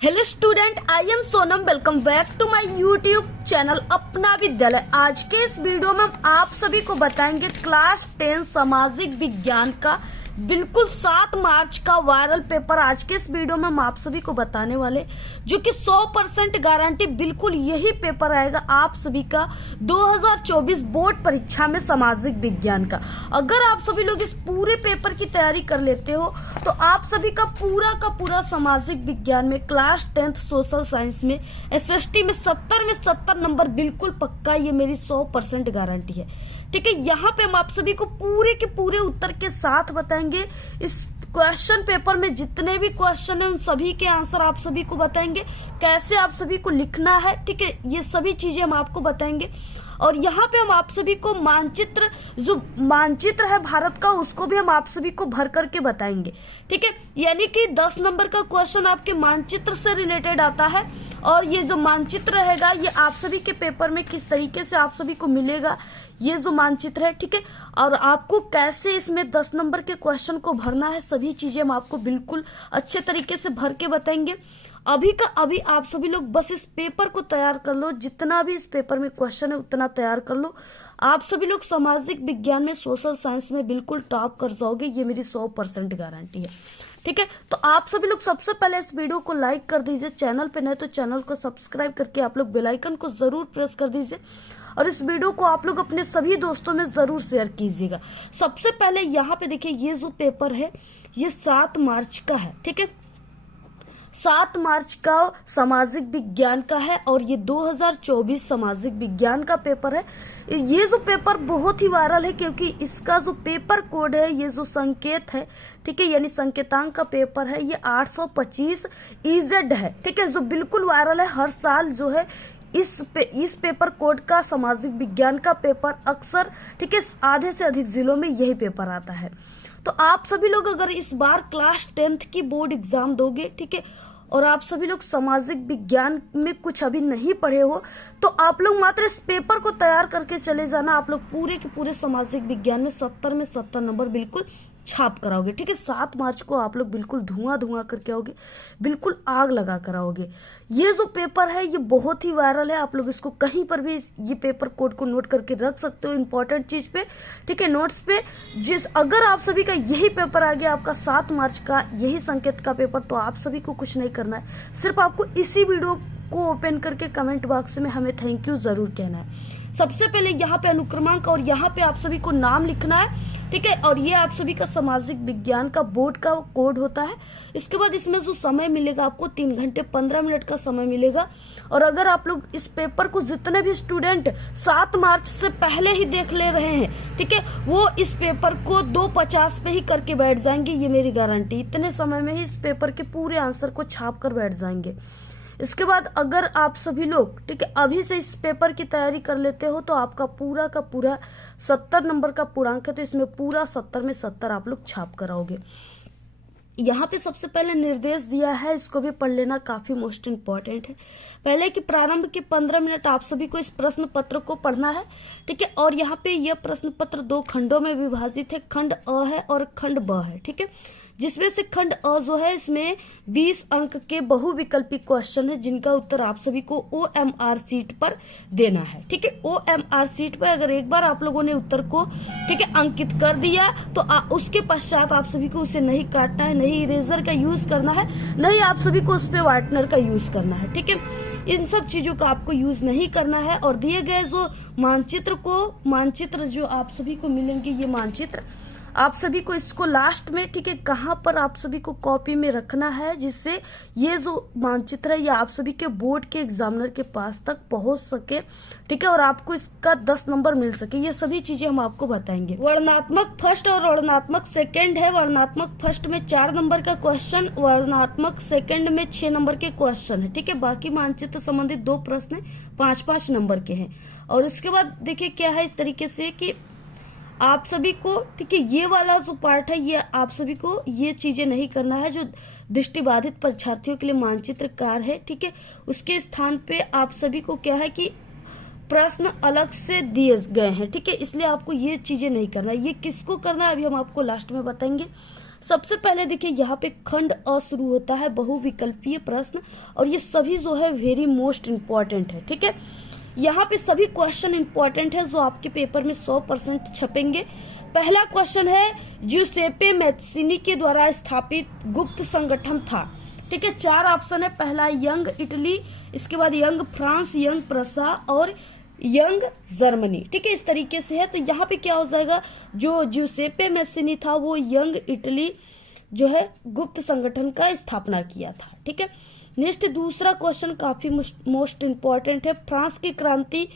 Hello student, I am Sonam. Welcome back to my YouTube channel Apna Vidyalaya. आज के इस video में हम आप सभी को बताएंगे क्लास 10 सामाजिक विज्ञान का बिल्कुल 7 मार्च का वायरल पेपर। आज के इस वीडियो में हम आप सभी को बताने वाले जो कि 100% गारंटी बिल्कुल यही पेपर आएगा आप सभी का 2024 बोर्ड परीक्षा में सामाजिक विज्ञान का। अगर आप सभी लोग इस पूरे पेपर की तैयारी कर लेते हो तो आप सभी का पूरा सामाजिक विज्ञान में क्लास 10 सोशल साइंस में एसएसटी में 70 नंबर बिल्कुल पक्का, ये मेरी 100% गारंटी है। ठीक है, यहाँ पे हम आप सभी को पूरे के पूरे उत्तर के साथ बताएंगे। इस क्वेश्चन पेपर में जितने भी क्वेश्चन है उन सभी के आंसर आप सभी को बताएंगे, कैसे आप सभी को लिखना है। ठीक है, ये सभी चीजें हम आपको बताएंगे। और यहाँ पे हम आप सभी को मानचित्र, जो मानचित्र है भारत का, उसको भी हम आप सभी को भर करके बताएंगे। ठीक है, यानी कि 10 नंबर का क्वेश्चन आपके मानचित्र से रिलेटेड आता है। और ये जो मानचित्र रहेगा ये आप सभी के पेपर में किस तरीके से आप सभी को मिलेगा, ये जो मानचित्र है। ठीक है, और आपको कैसे इसमें 10 नंबर के क्वेश्चन को भरना है, सभी चीजें हम आपको बिल्कुल अच्छे तरीके से भर के बताएंगे। अभी का अभी आप सभी लोग बस इस पेपर को तैयार कर लो, जितना भी इस पेपर में क्वेश्चन है उतना तैयार कर लो। आप सभी लोग सामाजिक विज्ञान में, सोशल साइंस में बिल्कुल टॉप कर जाओगे, ये मेरी 100% गारंटी है। ठीक है, तो आप सभी लोग सबसे पहले इस वीडियो को लाइक कर दीजिए, चैनल पे नए तो चैनल को सब्सक्राइब करके आप लोग बेल आइकन को जरूर प्रेस कर दीजिए और इस वीडियो को आप लोग अपने सभी दोस्तों में जरूर शेयर कीजिएगा। सबसे पहले यहाँ पे देखिए, ये जो पेपर है ये 7 मार्च का है। ठीक है, 7 मार्च का सामाजिक विज्ञान का है और ये 2024 सामाजिक विज्ञान का पेपर है। ये जो पेपर बहुत ही वायरल है क्योंकि इसका जो पेपर कोड है, ये जो संकेत है, ठीक है, यानी संकेतांक का पेपर है, ये 825 EZ है। ठीक है, जो बिल्कुल वायरल है। हर साल जो है इस पेपर कोड का सामाजिक विज्ञान का पेपर अक्सर, ठीक है, आधे से अधिक जिलों में यही पेपर आता है। तो आप सभी लोग अगर इस बार क्लास 10 की बोर्ड एग्जाम दोगे, ठीक है, और आप सभी लोग सामाजिक विज्ञान में कुछ अभी नहीं पढ़े हो तो आप लोग मात्र इस पेपर को तैयार करके चले जाना। आप लोग पूरे के पूरे सामाजिक विज्ञान में 70 नंबर बिल्कुल छाप कराओगे। ठीक है, 7 मार्च को आप लोग बिल्कुल धुआं करके आओगे, बिल्कुल आग लगा कर आओगे। ये जो पेपर है ये बहुत ही वायरल है, आप लोग इसको कहीं पर भी ये पेपर कोड को नोट करके रख सकते हो इंपॉर्टेंट चीज पे। ठीक है, नोट्स पे। अगर आप सभी का यही पेपर आ गया, आपका 7 मार्च का यही संकेत का पेपर, तो आप सभी को कुछ नहीं करना है, सिर्फ आपको इसी वीडियो को ओपन करके कमेंट बॉक्स में हमें थैंक यू जरूर कहना है। सबसे पहले यहाँ पे अनुक्रमांक और यहाँ पे आप सभी को नाम लिखना है। ठीक है, और ये आप सभी का सामाजिक विज्ञान का बोर्ड का कोड होता है। इसके बाद इसमें जो समय मिलेगा आपको 3 घंटे 15 मिनट का समय मिलेगा। और अगर आप लोग इस पेपर को, जितने भी स्टूडेंट 7 मार्च से पहले ही देख ले रहे हैं, ठीक है, वो इस पेपर को 2:50 पे ही करके बैठ जाएंगे, ये मेरी गारंटी। इतने समय में ही इस पेपर के पूरे आंसर को छाप कर बैठ जाएंगे। इसके बाद अगर आप सभी लोग, ठीक है, अभी से इस पेपर की तैयारी कर लेते हो तो आपका पूरा का पूरा 70 नंबर का पूर्णांक है, तो इसमें पूरा 70 में 70 आप लोग छाप कराओगे। यहाँ पे सबसे पहले निर्देश दिया है, इसको भी पढ़ लेना, काफी मोस्ट इम्पोर्टेंट है। पहले कि प्रारंभ के 15 मिनट आप सभी को इस प्रश्न पत्र को पढ़ना है। ठीक है, और यहाँ पे यह प्रश्न पत्र 2 खंडों में विभाजित है, खंड अ है और खंड ब है। ठीक है, जिसमें से खंड अ जो है इसमें 20 अंक के बहुविकल्पी क्वेश्चन है, जिनका उत्तर आप सभी को OMR सीट पर देना है। ठीक है, OMR सीट पर अगर एक बार आप लोगों ने उत्तर को, ठीक है, अंकित कर दिया तो उसके पश्चात आप सभी को उसे नहीं काटना है, नहीं इरेजर का यूज करना है, नहीं आप सभी को उस पे व्हाइटनर का यूज करना है। ठीक है, इन सब चीजों का आपको यूज नहीं करना है। और दिए गए जो मानचित्र जो आप सभी को मिलेंगे, ये मानचित्र आप सभी को इसको लास्ट में, ठीक है, कहाँ पर आप सभी को कॉपी में रखना है, जिससे ये जो मानचित्र है ये आप सभी के बोर्ड के एग्जामिनर के पास तक पहुंच सके। ठीक है, और आपको इसका 10 नंबर मिल सके, ये सभी चीजें हम आपको बताएंगे। वर्णनात्मक फर्स्ट और वर्णनात्मक सेकंड है। वर्णनात्मक फर्स्ट में 4 नंबर का क्वेश्चन, वर्णनात्मक सेकंड में 6 नंबर के क्वेश्चन है। ठीक है, बाकी मानचित्र संबंधित 2 प्रश्न 5-5 नंबर के हैं। और इसके बाद देखिए क्या है, इस तरीके से कि आप सभी को, ठीक है, ये वाला जो पार्ट है ये आप सभी को ये चीजें नहीं करना है जो दृष्टिबाधित परीक्षार्थियों के लिए मानचित्रकार है। ठीक है, उसके स्थान पे आप सभी को क्या है कि प्रश्न अलग से दिए गए हैं। ठीक है, इसलिए आपको ये चीजें नहीं करना है। ये किसको करना है अभी हम आपको लास्ट में बताएंगे। सबसे पहले देखिए यहाँ पे खंड अ शुरू होता है, बहुविकल्पीय प्रश्न, और ये सभी जो है वेरी मोस्ट इम्पॉर्टेंट है। ठीक है, यहाँ पे सभी क्वेश्चन इंपॉर्टेंट है जो आपके पेपर में 100% छपेंगे। पहला क्वेश्चन है, ज्यूसेप्पे मैत्सिनी के द्वारा स्थापित गुप्त संगठन था। ठीक है, 4 ऑप्शन है। पहला यंग इटली, इसके बाद यंग फ्रांस, यंग प्रसा और यंग जर्मनी। ठीक है, इस तरीके से है। तो यहाँ पे क्या हो जाएगा, जो ज्यूसेप्पे मैत्सिनी था वो यंग इटली जो है गुप्त संगठन का स्थापना किया था। ठीक है, नेक्स्ट दूसरा क्वेश्चन काफी मोस्ट इम्पोर्टेंट है, फ्रांस की क्रांति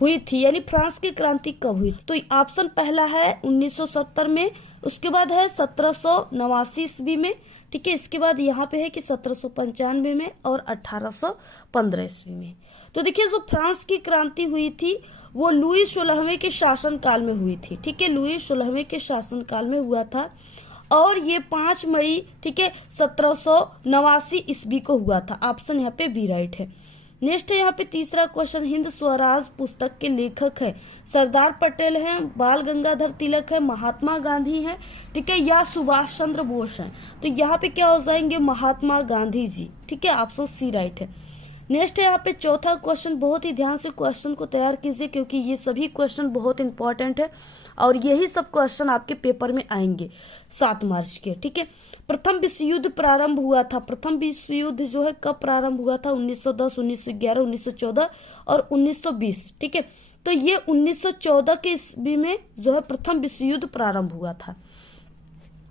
हुई थी, यानी फ्रांस की क्रांति कब हुई? तो ऑप्शन पहला है 1970 में, उसके बाद है 1789 ईस्वी में। ठीक है, इसके बाद यहाँ पे है कि 1795 में और 1815 ईस्वी में। तो देखिए, जो फ्रांस की क्रांति हुई थी वो लुई 16वें के शासन काल में हुई थी। ठीक है, लुई 16वें के शासन काल में हुआ था और ये 5 मई, ठीक है, 1789 ईस्वी को हुआ था। ऑप्शन यहाँ पे बी राइट है। नेक्स्ट है यहाँ पे तीसरा क्वेश्चन, हिंद स्वराज पुस्तक के लेखक है सरदार पटेल हैं, बाल गंगाधर तिलक है, महात्मा गांधी हैं, ठीक है, या सुभाष चंद्र बोस हैं? तो यहाँ पे क्या हो जाएंगे, महात्मा गांधी जी। ठीक है, ऑप्शन सी राइट है। नेक्स्ट है यहाँ पे चौथा क्वेश्चन, बहुत ही ध्यान से क्वेश्चन को तैयार कीजिए क्योंकि ये सभी क्वेश्चन बहुत इंपॉर्टेंट है और यही सब क्वेश्चन आपके पेपर में आएंगे 7 मार्च के। ठीक है, प्रथम विश्व युद्ध प्रारंभ हुआ था, प्रथम विश्व युद्ध जो है कब प्रारंभ हुआ था? 1910, 1911, 1914 और 1920। ठीक है, तो ये 1914 के ईस्वी में जो है प्रथम विश्व युद्ध प्रारंभ हुआ था।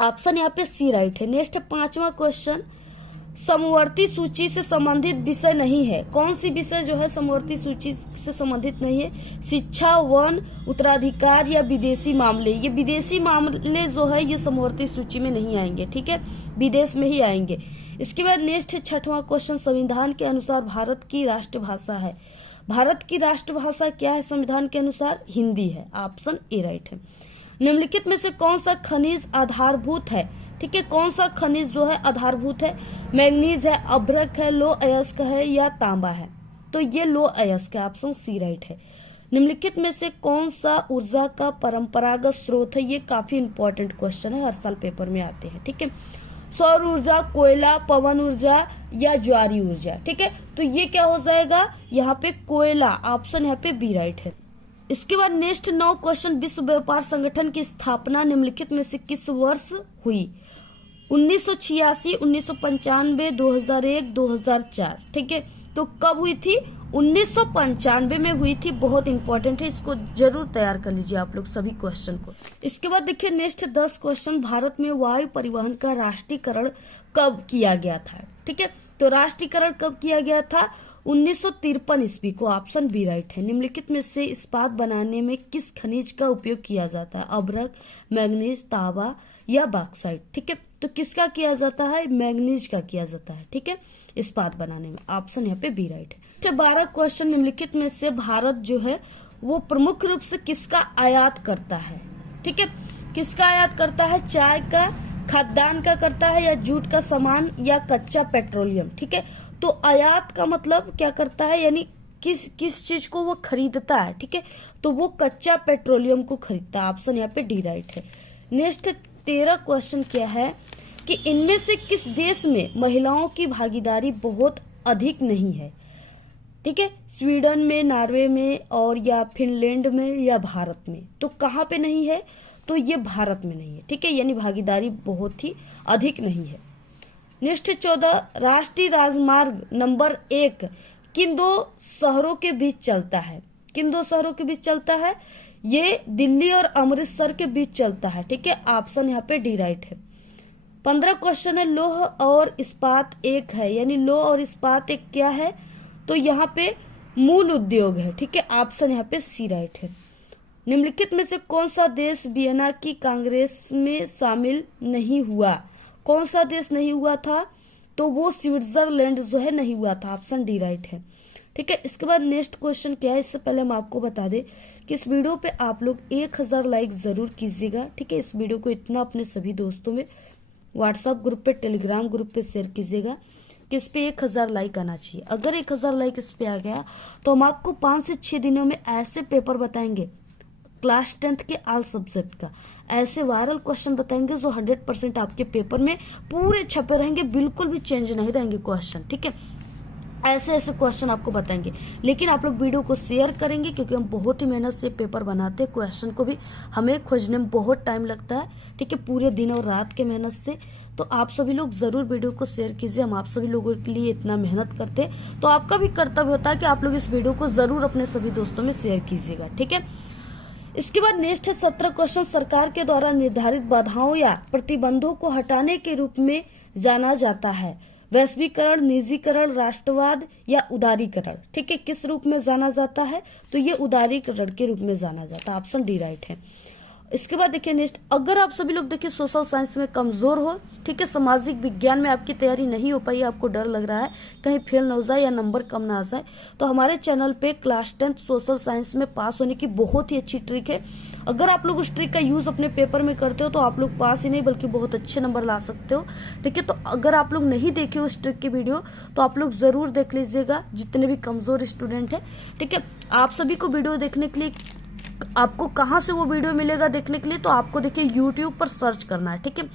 ऑप्शन यहाँ पे सी राइट है। नेक्स्ट है 5वां क्वेश्चन, समवर्ती सूची से संबंधित विषय नहीं है। कौन सी विषय जो है समवर्ती सूची से संबंधित नहीं है? शिक्षा, वन, उत्तराधिकार या विदेशी मामले? ये विदेशी मामले जो है ये समवर्ती सूची में नहीं आएंगे। ठीक है, विदेश में ही आएंगे। इसके बाद नेक्स्ट है 6वां क्वेश्चन, संविधान के अनुसार भारत की राष्ट्रभाषा है। भारत की राष्ट्रभाषा क्या है संविधान के अनुसार? हिंदी है। ऑप्शन ए राइट है। निम्नलिखित में से कौन सा खनिज आधारभूत है? ठीक है, कौन सा खनिज जो है आधारभूत है? मैग्नीज है, अभ्रक है, लो अयस्क है या तांबा है? तो ये लो अयस्क है। ऑप्शन सी राइट है। निम्नलिखित में से कौन सा ऊर्जा का परंपरागत स्रोत है? ये काफी इंपॉर्टेंट क्वेश्चन है, हर साल पेपर में आते हैं। ठीक है, सौर ऊर्जा, कोयला, पवन ऊर्जा या ज्वारी ऊर्जा? ठीक है, तो ये क्या हो जाएगा यहाँ पे? कोयला। ऑप्शन यहाँ पे बी राइट है। इसके बाद नेक्स्ट 9 क्वेश्चन, विश्व व्यापार संगठन की स्थापना निम्नलिखित में से किस वर्ष हुई? 1986, 1995, 2001, 2004। ठीक है, तो कब हुई थी? 1995 में हुई थी। बहुत इंपॉर्टेंट है, इसको जरूर तैयार कर लीजिए आप लोग सभी क्वेश्चन को। इसके बाद देखिए नेक्स्ट 10 क्वेश्चन, भारत में वायु परिवहन का राष्ट्रीयकरण कब किया गया था? ठीक है, तो राष्ट्रीयकरण कब किया गया था? 1953 ईस्वी को। ऑप्शन बी राइट है। निम्नलिखित में से इस्पात बनाने में किस खनिज का उपयोग किया जाता है? अभ्रक, मैग्नीज, तांबा या बॉक्साइट? ठीक है, तो किसका किया जाता है? मैग्नीज का किया जाता है। ठीक है, इस्पात बनाने में। ऑप्शन यहाँ पे बी राइट है। 12 क्वेश्चन, निम्नलिखित में से भारत जो है वो प्रमुख रूप से किसका आयात करता है? ठीक है, किसका आयात करता है? चाय का, खाद्यान्न का करता है या जूट का सामान या कच्चा पेट्रोलियम? ठीक है, तो आयात का मतलब क्या करता है, यानी किस चीज को वो खरीदता है। ठीक है, तो वो कच्चा पेट्रोलियम को खरीदता है। ऑप्शन यहाँ पे डी राइट है। नेक्स्ट 13 क्वेश्चन क्या है कि इनमें से किस देश में महिलाओं की भागीदारी बहुत अधिक नहीं है? ठीक है, स्वीडन में, नॉर्वे में और या फिनलैंड में या भारत में? तो कहाँ पे नहीं है? तो ये भारत में नहीं है। ठीक है, यानी भागीदारी बहुत ही अधिक नहीं है। नेक्स्ट 14, राष्ट्रीय राजमार्ग नंबर 1 किन 2 शहरों के बीच चलता है? किन 2 शहरों के बीच चलता है? ये दिल्ली और अमृतसर के बीच चलता है। ठीक है, ऑप्शन यहाँ पे डी राइट है। 15 क्वेश्चन है, लौह और इस्पात एक है, यानी लौह और इस्पात एक क्या है? तो यहाँ पे मूल उद्योग है। ठीक है, ऑप्शन यहाँ पे सी राइट है। निम्नलिखित में से कौन सा देश वियना की कांग्रेस में शामिल नहीं हुआ? कौन सा देश नहीं हुआ था? तो वो स्विट्जरलैंड जो है नहीं हुआ था। ऑप्शन डी राइट है। ठीक है, इसके बाद नेक्स्ट क्वेश्चन क्या है, इससे पहले हम आपको बता दें कि इस वीडियो पे आप लोग 1000 लाइक जरूर कीजिएगा। ठीक है, इस वीडियो को इतना अपने सभी दोस्तों में व्हाट्सएप ग्रुप पे, टेलीग्राम ग्रुप पे शेयर कीजिएगा कि इस पे 1000 लाइक आना चाहिए। अगर 1000 लाइक इस पे आ गया तो हम आपको 5 से 6 दिनों में ऐसे पेपर बताएंगे क्लास 10th के ऑल सब्जेक्ट का, ऐसे वायरल क्वेश्चन बताएंगे जो 100% आपके पेपर में पूरे छपे रहेंगे, बिल्कुल भी चेंज नहीं रहेंगे क्वेश्चन, ठीक है। ऐसे ऐसे क्वेश्चन आपको बताएंगे, लेकिन आप लोग वीडियो को शेयर करेंगे क्योंकि हम बहुत ही मेहनत से पेपर बनाते हैं। क्वेश्चन को भी हमें खोजने में बहुत टाइम लगता है, ठीक है, पूरे दिन और रात के मेहनत से। तो आप सभी लोग जरूर वीडियो को शेयर कीजिए। हम आप सभी लोगों के लिए इतना मेहनत करते हैं, तो आपका भी कर्तव्य होता है कि आप लोग इस वीडियो को जरूर अपने सभी दोस्तों में शेयर कीजिएगा, ठीक है। इसके बाद नेक्स्ट है 17 क्वेश्चन सरकार के द्वारा निर्धारित बाधाओं या प्रतिबंधों को हटाने के रूप में जाना जाता है। वैश्वीकरण, निजीकरण, राष्ट्रवाद या उदारीकरण, ठीक है, किस रूप में जाना जाता है? तो ये उदारीकरण के रूप में जाना जाता है। ऑप्शन डी राइट है। इसके बाद देखिए नेक्स्ट, अगर आप सभी लोग देखिए सोशल साइंस में कमजोर हो, ठीक है, सामाजिक विज्ञान में आपकी तैयारी नहीं हो पाई, आपको डर लग रहा है कहीं फेल ना हो जाए या नंबर कम ना आ जाए, तो हमारे चैनल पे क्लास 10 सोशल साइंस में पास होने की बहुत ही अच्छी ट्रिक है। अगर आप लोग उस ट्रिक का यूज अपने पेपर में करते हो तो आप लोग पास ही नहीं बल्कि बहुत अच्छे नंबर ला सकते हो, ठीक है। तो अगर आप लोग नहीं देखे उस ट्रिक की वीडियो तो आप लोग जरूर देख लीजिएगा, जितने भी कमजोर स्टूडेंट है, ठीक है। आप सभी को वीडियो देखने के लिए आपको कहाँ से वो वीडियो मिलेगा देखने के लिए? तो आपको देखिए YouTube पर सर्च करना है, ठीक है,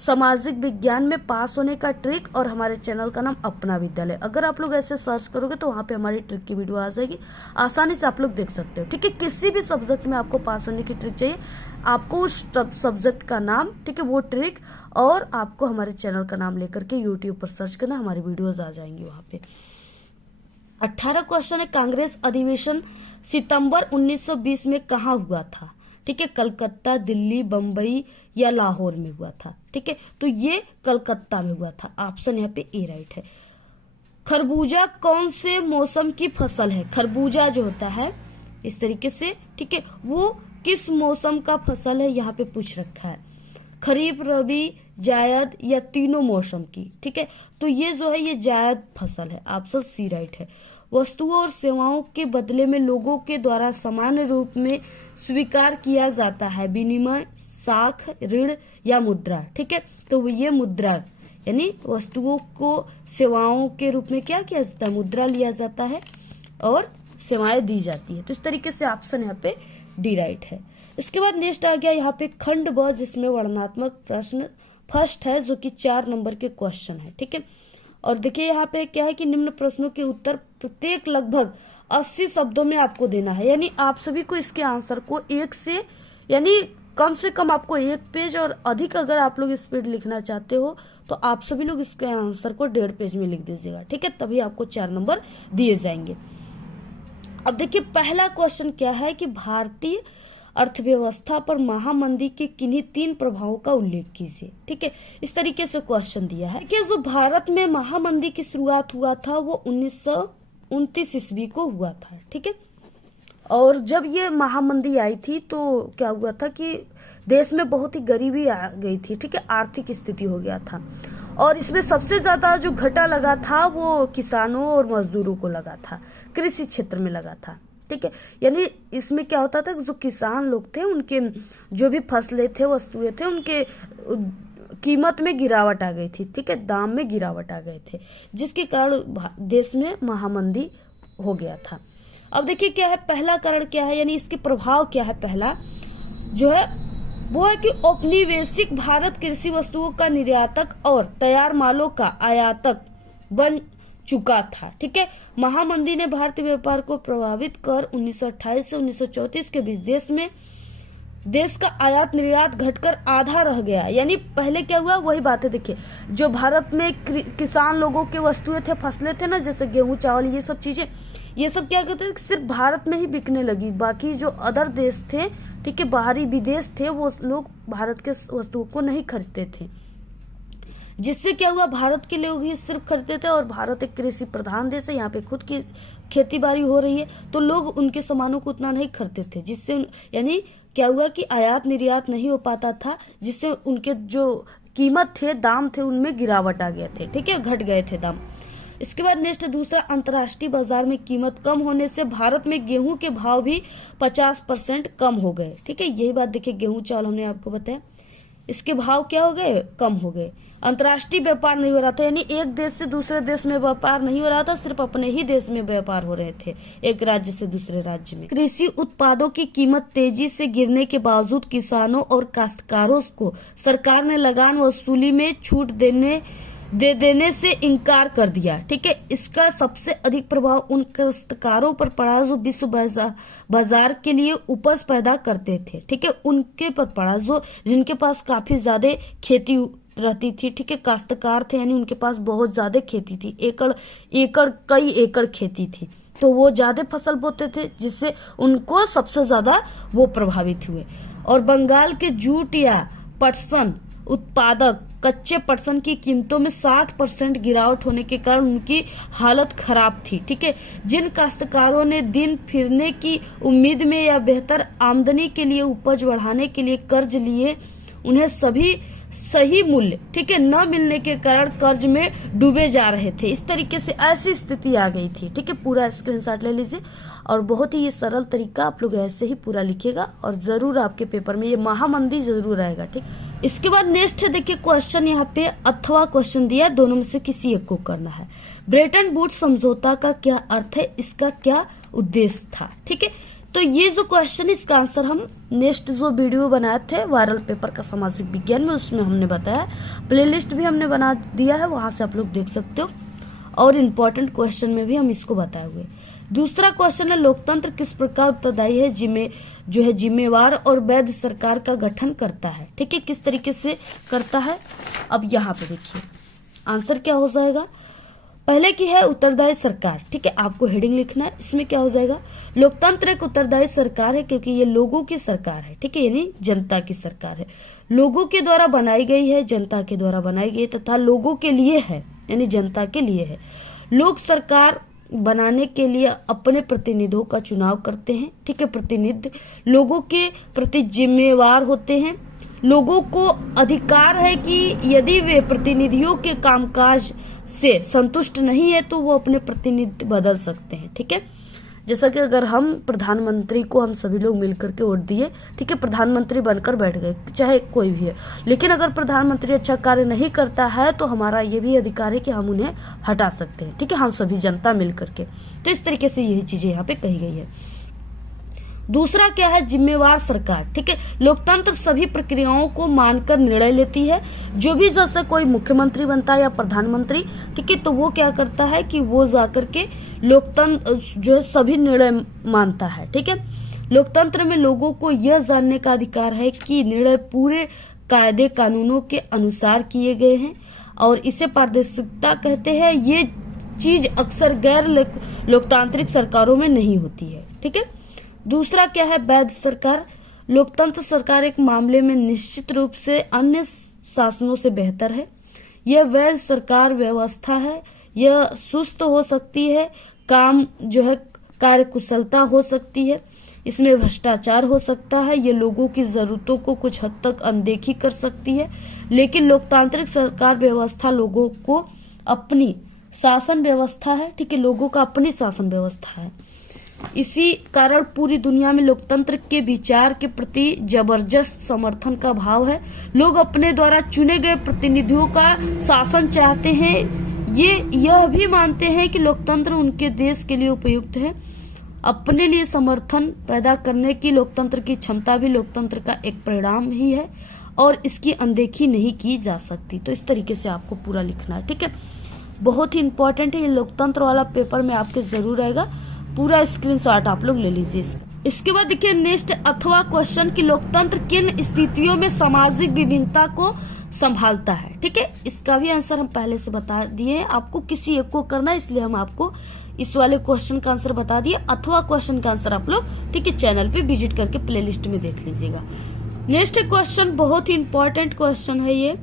सामाजिक विज्ञान में पास होने का ट्रिक, और हमारे चैनल का नाम अपना विद्यालय। अगर आप लोग ऐसे सर्च करोगे तो वहाँ पे हमारी ट्रिक की वीडियो आ जाएगी, आसानी से आप लोग देख सकते हो, ठीक है। किसी भी सब्जेक्ट में आपको पास होने की ट्रिक चाहिए, आपको उस सब्जेक्ट का नाम, ठीक है, वो ट्रिक, और आपको हमारे चैनल का नाम लेकर के YouTube पर सर्च करना, हमारी वीडियोज आ जाएंगी वहाँ पे। 18 क्वेश्चन है, कांग्रेस अधिवेशन सितंबर 1920 में कहाँ हुआ था? ठीक है, कलकत्ता, दिल्ली, बंबई या लाहौर में हुआ था, ठीक है। तो ये कलकत्ता में हुआ था। ऑप्शन यहाँ पे ए राइट है। खरबूजा कौन से मौसम की फसल है? खरबूजा जो होता है इस तरीके से, ठीक है, वो किस मौसम का फसल है यहाँ पे पूछ रखा है। खरीफ, रबी, जायद या तीनों मौसम की, ठीक है। तो ये जो है ये जायद फसल है। ऑप्शन सी राइट है। वस्तुओं और सेवाओं के बदले में लोगों के द्वारा सामान्य रूप में स्वीकार किया जाता है विनिमय, साख, ऋण या मुद्रा, ठीक है। तो ये मुद्रा यानी वस्तुओं को सेवाओं के रूप में क्या किया जाता है? मुद्रा लिया जाता है और सेवाएं दी जाती है। तो इस तरीके से ऑप्शन यहाँ पे डी राइट है। इसके बाद नेक्स्ट आ गया यहाँ पे खंड ब, जिसमें वर्णनात्मक प्रश्न फर्स्ट है, जो कि 4 नंबर के क्वेश्चन है, ठीक है। और देखिए यहाँ पे क्या है कि निम्न प्रश्नों के उत्तर प्रत्येक लगभग 80 शब्दों में आपको देना है। यानी आप सभी को इसके आंसर को एक से यानी कम से कम आपको 1 पेज और अधिक अगर आप लोग स्पीड लिखना चाहते हो तो आप सभी लोग इसके आंसर को 1.5 पेज में लिख दीजिएगा, ठीक है, तभी आपको 4 नंबर दिए जाएंगे। अब देखिए पहला क्वेश्चन क्या है कि भारतीय अर्थव्यवस्था पर महामंदी के किन्हीं 3 प्रभावों का उल्लेख कीजिए, ठीक है। इस तरीके से क्वेश्चन दिया है कि जो भारत में महामंदी की शुरुआत हुआ था वो 1929 ईस्वी को हुआ था, ठीक है। और जब ये महामंदी आई थी तो क्या हुआ था कि देश में बहुत ही गरीबी आ गई थी, ठीक है, आर्थिक स्थिति हो गया था। और इसमें सबसे ज्यादा जो घाटा लगा था वो किसानों और मजदूरों को लगा था, कृषि क्षेत्र में लगा था, ठीक है। यानी इसमें क्या होता था कि जो किसान लोग थे उनके जो भी फसलें थे, वस्तुएं थे, उनके कीमत में गिरावट आ गई थी, ठीक है, दाम में गिरावट आ गए थे, जिसके कारण देश में महामंदी हो गया था। अब देखिए क्या है पहला कारण क्या है, यानी इसके प्रभाव क्या है। पहला जो है वो है कि औपनिवेशिक भारत कृषि वस्तुओं का निर्यातक और तैयार मालों का आयातक बन चुका था, ठीक है। महामंदी ने भारतीय व्यापार को प्रभावित कर 1928 से 1934 के बीच देश का आयात निर्यात घटकर आधा रह गया। यानी पहले क्या हुआ वही बात है। देखिए जो भारत में किसान लोगों के वस्तुएं थे, फसलें थे ना, जैसे गेहूं, चावल, ये सब चीजें, ये सब क्या कहते हैं सिर्फ भारत में ही बिकने लगी। बाकी जो अदर देश थे, ठीक है, बाहरी विदेश थे, वो लोग भारत के वस्तुओं को नहीं खरीदते थे, जिससे क्या हुआ भारत के लोग ही सिर्फ खरीदते थे। और भारत एक कृषि प्रधान देश है, यहाँ पे खुद की खेती बाड़ी हो रही है, तो लोग उनके सामानों को उतना नहीं खरीदते थे, जिससे यानी क्या हुआ कि आयात निर्यात नहीं हो पाता था, जिससे उनके जो कीमत थे, दाम थे, उनमें गिरावट आ गए थे, ठीक है, घट गए थे दाम। इसके बाद नेक्स्ट दूसरा, अंतर्राष्ट्रीय बाजार में कीमत कम होने से भारत में गेहूं के भाव भी 50% कम हो गए, ठीक है। यही बात देखिए गेहूं चावल हमने आपको बताया, इसके भाव क्या हो गए, कम हो गए। अंतर्राष्ट्रीय व्यापार नहीं हो रहा था, यानी एक देश से दूसरे देश में व्यापार नहीं हो रहा था, सिर्फ अपने ही देश में व्यापार हो रहे थे, एक राज्य से दूसरे राज्य में। कृषि उत्पादों की कीमत तेजी से गिरने के बावजूद किसानों और काश्तकारों को सरकार ने लगान वसूली में छूट देने से इनकार कर दिया। ठीक है, इसका सबसे अधिक प्रभाव उन काश्तकारों पर पड़ा जो विश्व बाजार के लिए उपज पैदा करते थे। ठीक है, उनके पर पड़ा जो जिनके पास काफी ज्यादा खेती रहती थी। ठीक है, काश्तकार थे यानी उनके पास बहुत ज्यादा खेती थी, कई एकड़ खेती थी, तो वो ज्यादा फसल बोते थे, जिससे उनको सबसे ज्यादा वो प्रभावित हुए। और बंगाल के जूट या पटसन उत्पादक कच्चे पटसन की कीमतों में 60% गिरावट होने के कारण उनकी हालत खराब थी। ठीक है, जिन काश्तकारों ने दिन फिरने की उम्मीद में या बेहतर आमदनी के लिए उपज बढ़ाने के लिए कर्ज लिए, उन्हें सही मूल्य ठीक है न मिलने के कारण कर्ज में डूबे जा रहे थे। इस तरीके से ऐसी स्थिति आ गई थी। ठीक है, पूरा स्क्रीनशॉट ले लीजिए और बहुत ही ये सरल तरीका आप लोग ऐसे ही पूरा लिखिएगा और जरूर आपके पेपर में ये महामंदी जरूर आएगा। ठीक, इसके बाद नेक्स्ट है देखिए क्वेश्चन, यहाँ पे अथवा क्वेश्चन दिया, दोनों में से किसी एक को करना है। ब्रेटन वुड्स समझौता का क्या अर्थ है, इसका क्या उद्देश्य था। ठीक है, तो ये जो क्वेश्चन इसका आंसर हम नेक्स्ट जो वीडियो बनाए थे वायरल पेपर का सामाजिक विज्ञान में, उसमें हमने बताया, प्लेलिस्ट भी हमने बना दिया है, वहां से आप लोग देख सकते हो, और इम्पोर्टेंट क्वेश्चन में भी हम इसको बताए हुए। दूसरा क्वेश्चन है लोकतंत्र किस प्रकार उत्तरदायी है, जिम्मेवार और वैध सरकार का गठन करता है। ठीक है, किस तरीके से करता है, अब यहाँ पे देखिए आंसर क्या हो जाएगा। पहले की है उत्तरदायी सरकार। ठीक है, आपको हेडिंग लिखना है, इसमें क्या हो जाएगा, लोकतंत्र एक उत्तरदायी सरकार है क्योंकि ये लोगों की सरकार है। ठीक है, यानी जनता की सरकार है, लोगों के द्वारा बनाई गई है, जनता के द्वारा बनाई गई तथा लोगों के लिए है, यानी जनता के लिए है। लोग सरकार बनाने के लिए अपने प्रतिनिधियों का चुनाव करते हैं। ठीक है, प्रतिनिधि लोगों के प्रति जिम्मेवार होते हैं। लोगों को अधिकार है कि यदि वे प्रतिनिधियों के कामकाज से संतुष्ट नहीं है तो वो अपने प्रतिनिधि बदल सकते हैं। ठीक है, जैसा कि अगर हम प्रधानमंत्री को हम सभी लोग मिलकर के वोट दिए, ठीक है, प्रधानमंत्री बनकर बैठ गए, चाहे कोई भी है, लेकिन अगर प्रधानमंत्री अच्छा कार्य नहीं करता है तो हमारा ये भी अधिकार है कि हम उन्हें हटा सकते हैं। ठीक है, हम सभी जनता मिलकर के। तो इस तरीके से यही चीजें यहाँ पे कही गई है। दूसरा क्या है, जिम्मेवार सरकार। ठीक है, लोकतंत्र सभी प्रक्रियाओं को मानकर निर्णय लेती है। जो भी जैसे कोई मुख्यमंत्री बनता है या प्रधानमंत्री, ठीक है, तो वो क्या करता है कि वो जाकर के लोकतंत्र जो है सभी निर्णय मानता है। ठीक है, लोकतंत्र में लोगों को यह जानने का अधिकार है कि निर्णय पूरे कायदे कानूनों के अनुसार किए गए हैं और इसे पारदर्शिता कहते हैं। ये चीज अक्सर गैर लोकतांत्रिक सरकारों में नहीं होती है। ठीक है, दूसरा क्या है, वैध सरकार। लोकतंत्र सरकार एक मामले में निश्चित रूप से अन्य शासनों से बेहतर है। यह वैध सरकार व्यवस्था है, यह सुस्त हो सकती है, काम जो है कार्यकुशलता हो सकती है, इसमें भ्रष्टाचार हो सकता है, ये लोगों की जरूरतों को कुछ हद तक अनदेखी कर सकती है। लेकिन लोकतांत्रिक सरकार व्यवस्था लोगों को अपनी शासन व्यवस्था है। ठीक है, लोगों का अपनी शासन व्यवस्था है। इसी कारण पूरी दुनिया में लोकतंत्र के विचार के प्रति जबरदस्त समर्थन का भाव है। लोग अपने द्वारा चुने गए प्रतिनिधियों का शासन चाहते हैं। ये यह भी मानते हैं कि लोकतंत्र उनके देश के लिए उपयुक्त है। अपने लिए समर्थन पैदा करने की लोकतंत्र की क्षमता भी लोकतंत्र का एक परिणाम ही है और इसकी अनदेखी नहीं की जा सकती। तो इस तरीके से आपको पूरा लिखना है। ठीक है, बहुत ही इंपॉर्टेंट है ये लोकतंत्र वाला, पेपर में आपके जरूर आएगा। पूरा स्क्रीनशॉट आप लोग ले लीजिए। इसके बाद देखिए नेक्स्ट अथवा क्वेश्चन कि लोकतंत्र किन स्थितियों में सामाजिक विभिन्नता को संभालता है। ठीक है, इसका भी आंसर हम पहले से बता दिए हैं, आपको किसी एक को करना है, इसलिए हम आपको इस वाले क्वेश्चन का आंसर बता दिए। अथवा क्वेश्चन का आंसर आप लोग ठीक है चैनल पे विजिट करके प्लेलिस्ट में देख लीजिएगा। नेक्स्ट क्वेश्चन बहुत ही इंपॉर्टेंट क्वेश्चन है ये,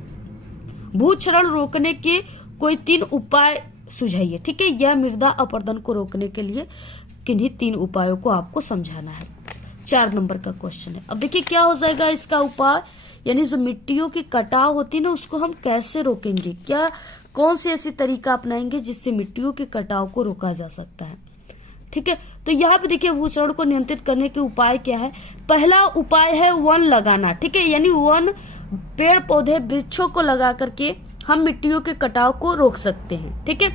भूक्षरण रोकने के कोई 3 उपाय सुझाइए। ठीक है, यह मृदा अपरदन को रोकने के लिए किन्हीं 3 उपायों को आपको समझाना है। 4 नंबर का क्वेश्चन है। अब देखिए क्या हो जाएगा इसका उपाय, यानी जो मिट्टियों की कटाव होती है ना उसको हम कैसे रोकेंगे, क्या कौन सी ऐसी तरीका अपनाएंगे जिससे मिट्टियों के कटाव को रोका जा सकता है। ठीक है, तो यहाँ पे देखिए भूक्षरण को नियंत्रित करने के उपाय क्या है। पहला उपाय है वन लगाना। ठीक है, यानी वन पेड़ पौधे वृक्षों को लगा करके हम मिट्टियों के कटाव को रोक सकते हैं। ठीक है,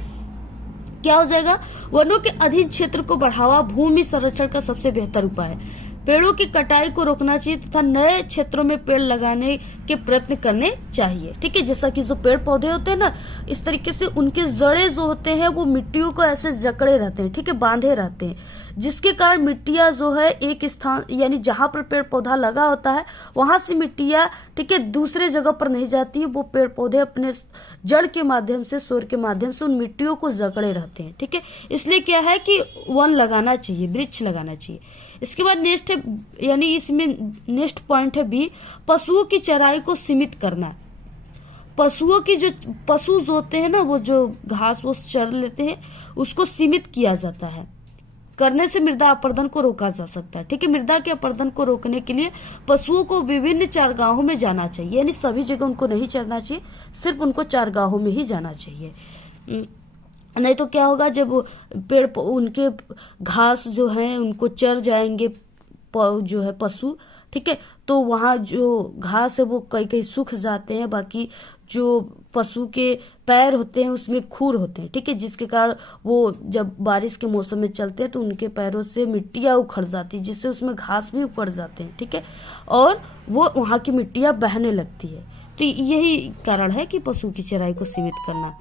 क्या हो जाएगा, वनों के अधीन क्षेत्र को बढ़ावा भूमि संरक्षण का सबसे बेहतर उपाय है। पेड़ों की कटाई को रोकना चाहिए तथा नए क्षेत्रों में पेड़ लगाने के प्रयत्न करने चाहिए। ठीक है, जैसा कि जो पेड़ पौधे होते हैं ना, इस तरीके से उनके जड़ें जो होते हैं वो मिट्टियों को ऐसे जकड़े रहते हैं। ठीक है, बांधे रहते हैं, जिसके कारण मिट्टियां जो है एक स्थान यानी जहां पर पेड़ पौधा लगा होता है वहां से मिट्टियां, ठीक है, दूसरे जगह पर नहीं जाती है। वो पेड़ पौधे अपने जड़ के माध्यम से, सूर्य के माध्यम से उन मिट्टियों को जकड़े रहते हैं। ठीक है, इसलिए क्या है कि वन लगाना चाहिए, वृक्ष लगाना चाहिए। इसके बाद नेक्स्ट है, यानी इसमें नेक्स्ट पॉइंट है बी, पशुओं की चराई को सीमित करना। पशुओं की जो पशु जो होते हैं ना, वो जो घास वो चर लेते हैं, उसको सीमित किया जाता है। करने से मृदा अपरदन को रोका जा सकता है। ठीक है, मृदा के अपरदन को रोकने के लिए पशुओं को विभिन्न चारगाहों में जाना चाहिए, यानी सभी जगह उनको नहीं चरना चाहिए, सिर्फ उनको चारगाहों में ही जाना चाहिए। नहीं तो क्या होगा, जब पेड़ उनके घास जो है उनको चर जाएंगे जो है पशु, ठीक है, तो वहां जो घास है वो कई कई सूख जाते हैं, बाकी जो पशु के पैर होते हैं उसमें खूर होते हैं। ठीक है, जिसके कारण वो जब बारिश के मौसम में चलते हैं तो उनके पैरों से मिट्टियां उखड़ जाती है, जिससे उसमें घास भी उखड़ जाते हैं। ठीक है, और वो वहां की मिट्टियां बहने लगती है। तो यही कारण है कि पशु की चराई को सीमित करना।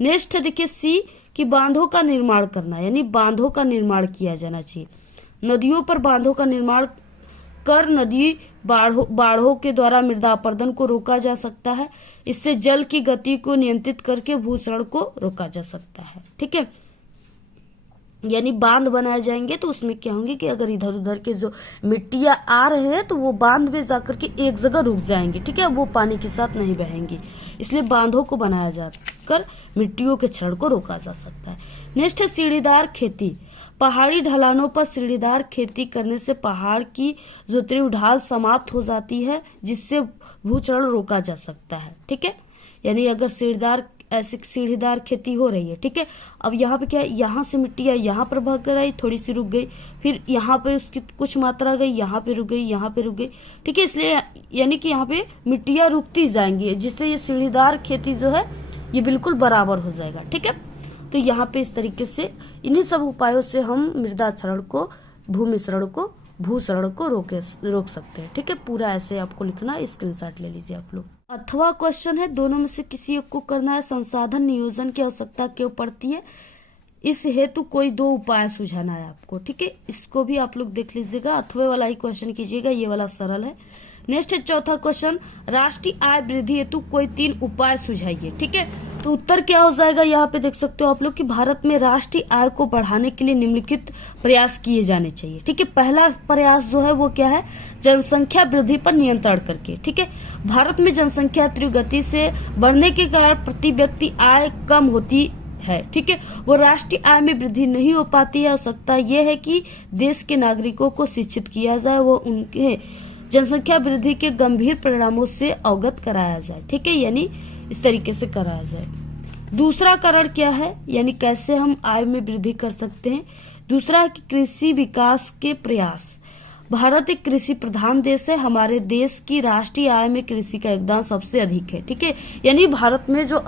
नेक्स्ट देखिए सी, कि बांधों का निर्माण करना, यानी बांधों का निर्माण किया जाना चाहिए। नदियों पर बांधों का निर्माण कर नदी बाढ़ों के द्वारा मृदा अपरदन को रोका जा सकता है। इससे जल की गति को नियंत्रित करके भूसरण को रोका जा सकता है। ठीक है, यानी बांध बनाए जाएंगे तो उसमें क्या होंगे कि अगर इधर उधर के जो मिट्टियां आ रहे हैं तो वो बांध में जाकर के एक जगह रुक जाएंगे। ठीक है, वो पानी के साथ नहीं बहेंगी, इसलिए बांधों को बनाया जाकर मिट्टियों के क्षरण को रोका जा सकता है। नेक्स्ट है सीढ़ीदार खेती। पहाड़ी ढलानों पर सीढ़ीदार खेती करने से पहाड़ की जो तीव्र ढाल समाप्त हो जाती है, जिससे भूचरण रोका जा सकता है। ठीक है, यानी अगर ऐसी सीढ़ीदार खेती हो रही है, ठीक है, अब यहाँ पे क्या है, यहाँ से मिट्टी यहाँ पर बह कर आई, थोड़ी सी रुक गई, फिर यहाँ पे उसकी कुछ मात्रा गई, यहाँ पे रुक गई, यहाँ पे रुक गई। ठीक है, इसलिए यानी कि यहाँ पे मिट्टियां रुकती जाएंगी, जिससे ये सीढ़ीदार खेती जो है ये बिल्कुल बराबर हो जाएगा। ठीक है, तो यहाँ पे इस तरीके से इन्हीं सब उपायों से हम मृदा क्षरण को, भूसरण को रोक सकते हैं। ठीक है, पूरा ऐसे आपको लिखना है, स्क्रीनशॉट ले लीजिए आप लोग। अथवा क्वेश्चन है, दोनों में से किसी एक को करना है। संसाधन नियोजन की आवश्यकता क्यों पड़ती है, इस हेतु कोई दो उपाय सुझाना है आपको। ठीक है, इसको भी आप लोग देख लीजिएगा, अथवा वाला ही क्वेश्चन कीजिएगा, ये वाला सरल है। नेक्स्ट है चौथा क्वेश्चन, राष्ट्रीय आय वृद्धि हेतु कोई 3 उपाय सुझाइए। ठीक है, तो उत्तर क्या हो जाएगा, यहाँ पे देख सकते हो आप लोग कि भारत में राष्ट्रीय आय को बढ़ाने के लिए निम्नलिखित प्रयास किए जाने चाहिए। ठीक है, पहला प्रयास जो है वो क्या है, जनसंख्या वृद्धि पर नियंत्रण करके। ठीक है, भारत में जनसंख्या तीव्र गति से बढ़ने के कारण प्रति व्यक्ति आय कम होती है। ठीक है, वो राष्ट्रीय आय में वृद्धि नहीं हो पाती है। आवश्यकता यह है कि देश के नागरिकों को शिक्षित किया जाए, वो उनके जनसंख्या वृद्धि के गंभीर परिणामों से अवगत कराया जाए। ठीक है, यानी इस तरीके से कराया जाए। दूसरा कारण क्या है, यानी कैसे हम आय में वृद्धि कर सकते हैं। दूसरा है कि कृषि विकास के प्रयास। भारत एक कृषि प्रधान देश है, हमारे देश की राष्ट्रीय आय में कृषि का योगदान सबसे अधिक है। ठीक है, यानी भारत में जो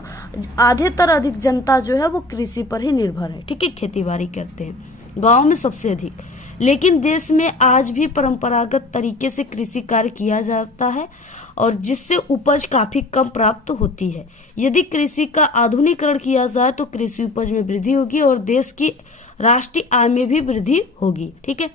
आधेतर अधिक जनता जो है वो कृषि पर ही निर्भर है। ठीक है, खेती बाड़ी करते हैं, गाँव में सबसे अधिक। लेकिन देश में आज भी परंपरागत तरीके से कृषि कार्य किया जाता है और जिससे उपज काफी कम प्राप्त होती है। यदि कृषि का आधुनिकीकरण किया जाए तो कृषि उपज में वृद्धि होगी और देश की राष्ट्रीय आय में भी वृद्धि होगी। ठीक है,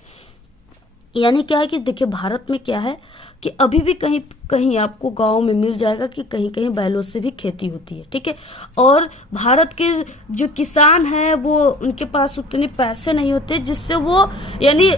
यानी क्या है कि देखिए भारत में क्या है कि अभी भी कहीं कहीं आपको गांव में मिल जाएगा कि कहीं कहीं बैलों से भी खेती होती है। ठीक है, और भारत के जो किसान हैं वो उनके पास उतने पैसे नहीं होते, जिससे वो यानी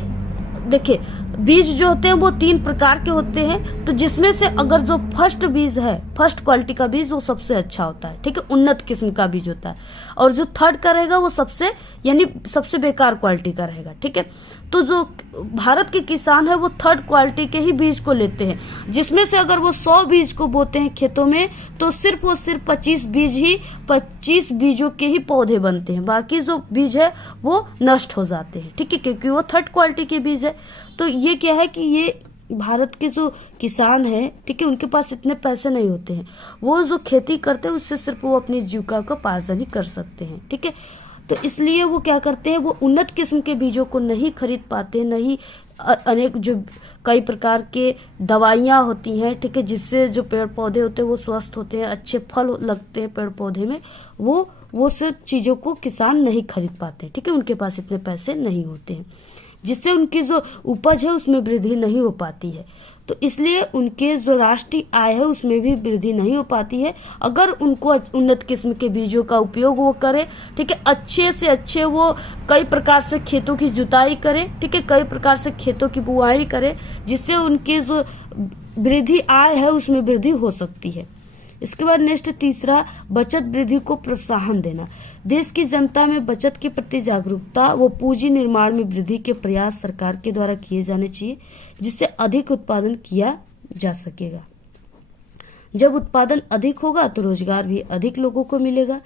देखिए बीज जो होते हैं वो 3 प्रकार के होते हैं। तो जिसमें से अगर जो फर्स्ट बीज है, फर्स्ट क्वालिटी का बीज, वो सबसे अच्छा होता है। ठीक है, उन्नत किस्म का बीज होता है, और जो थर्ड का रहेगा वो सबसे बेकार क्वालिटी का रहेगा। ठीक है, तो जो भारत के किसान है वो थर्ड क्वालिटी के ही बीज को लेते हैं, जिसमें से अगर वो 100 बीज को बोते हैं खेतों में तो सिर्फ 25 बीजों के ही पौधे बनते हैं, बाकी जो बीज है वो नष्ट हो जाते हैं। ठीक है, क्योंकि वो थर्ड क्वालिटी के बीज है। तो ये क्या है कि ये भारत के जो किसान हैं, ठीक है, उनके पास इतने पैसे नहीं होते हैं। वो जो खेती करते हैं उससे सिर्फ वो अपनी जीविका का पार्जन ही कर सकते हैं, ठीक है। तो इसलिए वो क्या करते हैं, वो उन्नत किस्म के बीजों को नहीं खरीद पाते, नहीं अनेक जो कई प्रकार के दवाइयाँ होती हैं, ठीक है, जिससे जो पेड़ पौधे होते हैं वो स्वस्थ होते हैं, अच्छे फल लगते हैं पेड़ पौधे में, वो सब चीज़ों को किसान नहीं खरीद पाते, ठीक है। उनके पास इतने पैसे नहीं होते हैं, जिससे उनकी जो उपज है उसमें वृद्धि नहीं हो पाती है। तो इसलिए उनके जो राष्ट्रीय आय है उसमें भी वृद्धि नहीं हो पाती है। अगर उनको उन्नत किस्म के बीजों का उपयोग वो करे, ठीक है, अच्छे से अच्छे वो कई प्रकार से खेतों की जुताई करे, ठीक है, कई प्रकार से खेतों की बुआई करे, जिससे उनकी जो वृद्धि आय है उसमें वृद्धि हो सकती है। इसके बाद नेक्स्ट तीसरा, बचत वृद्धि को प्रोत्साहन देना। देश की जनता में बचत के प्रति जागरूकता व पूंजी निर्माण में वृद्धि के प्रयास सरकार के द्वारा किए जाने चाहिए, जिससे अधिक उत्पादन किया जा सकेगा। जब उत्पादन अधिक होगा तो रोजगार भी अधिक लोगों को मिलेगा,